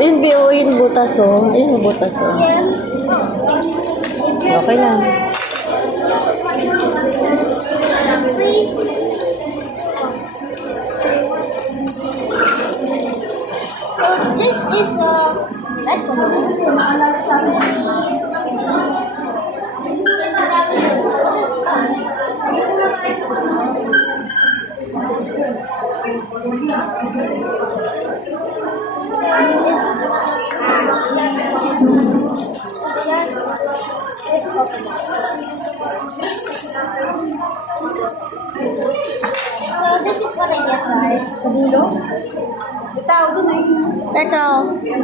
Ayun, BO yung butas, oh. Ayun, yung butas, oh. Okay lang. So this is a red So this is what I get, guys. That's all.